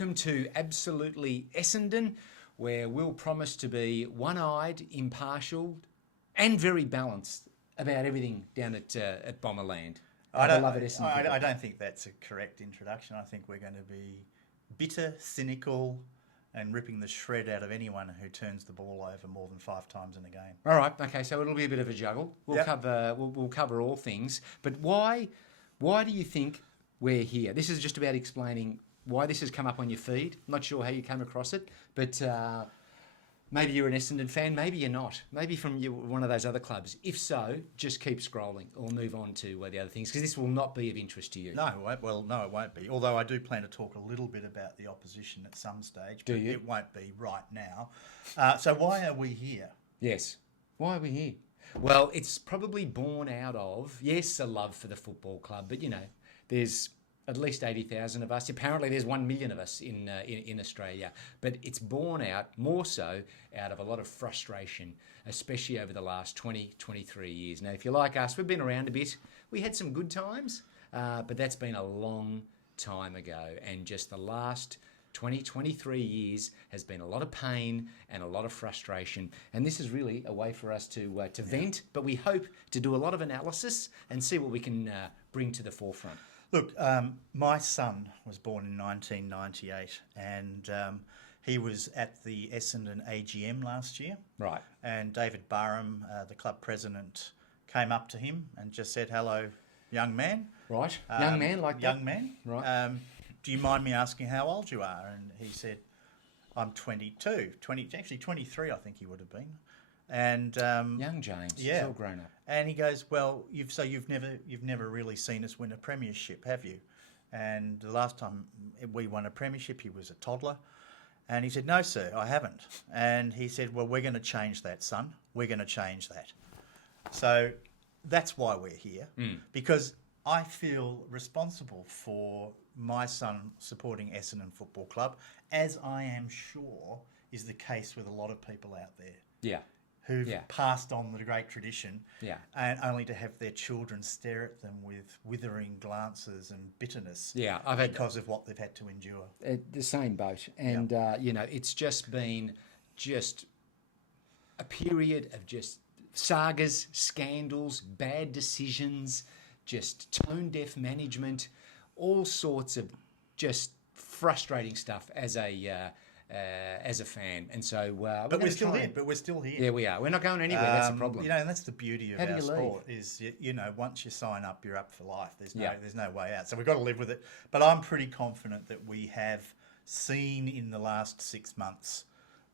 welcome to Absolutely Essendon, where we'll promise to be one-eyed, impartial, and very balanced about everything down at Bomberland. I don't think that's a correct introduction. I think we're going to be bitter, cynical, and ripping the shred out of anyone who turns the ball over more than 5 times in a game. All right, okay, so it'll be a bit of a juggle. We'll cover all things, but why do you think we're here? This is just about explaining why this has come up on your feed. I'm not sure how you came across it, but maybe you're an Essendon fan, maybe you're not. Maybe from one of those other clubs. If so, just keep scrolling or move on to the other things, because this will not be of interest to you. No, it won't be. Although I do plan to talk a little bit about the opposition at some stage. Do you? It won't be right now. So why are we here? Yes. Why are we here? Well, it's probably born out of, yes, a love for the football club, but, there's at least 80,000 of us. Apparently there's 1 million of us in Australia. But it's born out, more so, out of a lot of frustration, especially over the last 20, 23 years. Now, if you're like us, we've been around a bit. We had some good times, but that's been a long time ago. And just the last 20, 23 years has been a lot of pain and a lot of frustration. And this is really a way for us to vent, but we hope to do a lot of analysis and see what we can bring to the forefront. Look, my son was born in 1998 and he was at the Essendon AGM last year. Right. And David Barham, the club president, came up to him and just said, "Hello, young man." Right. Young man like that? Young man. Right. Do you mind me asking how old you are? And he said, "I'm 22. 23 I think he would have been." And young James, yeah, he's all grown up. And he goes, "Well, you've never really seen us win a premiership, have you?" And the last time we won a premiership, he was a toddler, and he said, "No, sir, I haven't." And he said, "Well, we're going to change that, son. We're going to change that." So that's why we're here, because I feel responsible for my son supporting Essendon Football Club, as I am sure is the case with a lot of people out there. Yeah. Who've passed on the great tradition, and only to have their children stare at them with withering glances and bitterness, because of what they've had to endure. The same boat, and it's just been a period of just sagas, scandals, bad decisions, just tone-deaf management, all sorts of just frustrating stuff as a fan, and so but we're still here. But we're still here. Yeah, we are. We're not going anywhere. That's the problem. And that's the beauty of our sport is, once you sign up, you're up for life. There's no way out. So we've got to live with it. But I'm pretty confident that we have seen in the last 6 months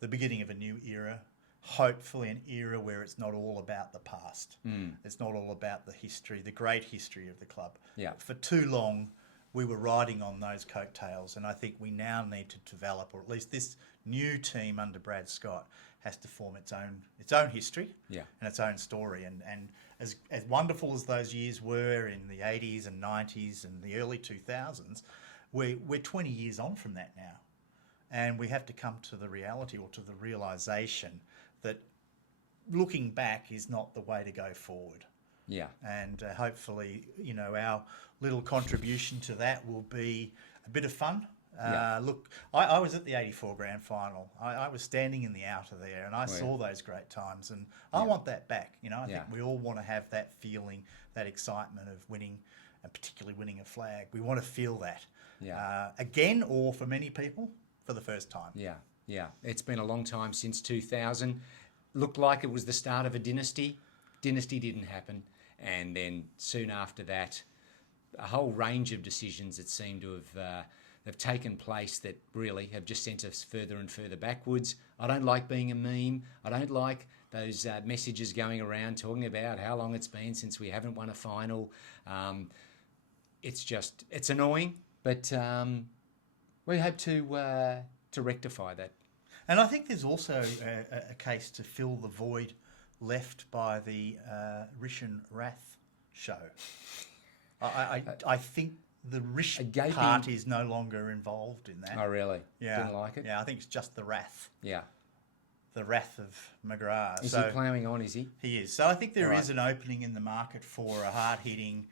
the beginning of a new era. Hopefully, an era where it's not all about the past. It's not all about the history, the great history of the club. Yeah. For too long, we were riding on those coattails, and I think we now need to develop, or at least this new team under Brad Scott has to form its own history and its own story. And as wonderful as those years were in the 80s and 90s and the early 2000s, we're 20 years on from that now. And we have to come to the reality, or to the realisation, that looking back is not the way to go forward. Yeah. And hopefully, our little contribution to that will be a bit of fun. Look, I was at the 84 grand final. I was standing in the outer there, and I saw those great times, and I want that back. I think we all want to have that feeling, that excitement of winning, and particularly winning a flag. We want to feel that again, or for many people, for the first time. Yeah. It's been a long time since 2000. Looked like it was the start of a dynasty. Dynasty didn't happen. And then soon after that, a whole range of decisions that seem to have taken place that really have just sent us further and further backwards. I don't like being a meme. I don't like those messages going around talking about how long it's been since we haven't won a final. It's annoying, but we hope to rectify that. And I think there's also a case to fill the void left by the Rishan Rath show. I think the Rish part is no longer involved in that. Oh, really? Yeah. Didn't like it? Yeah, I think it's just the Rath. Yeah. The Wrath of McGrath. Is he ploughing on, is he? He is. So I think there is an opening in the market for a hard-hitting,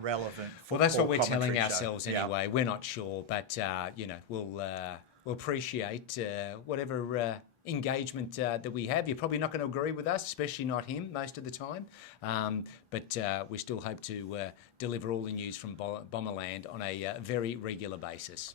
relevant. Well, that's what we're telling commentary show. ourselves anyway. We're not sure, but we'll appreciate whatever engagement that we have. You're probably not going to agree with us, especially not him most of the time. But we still hope to deliver all the news from Bomberland on a very regular basis.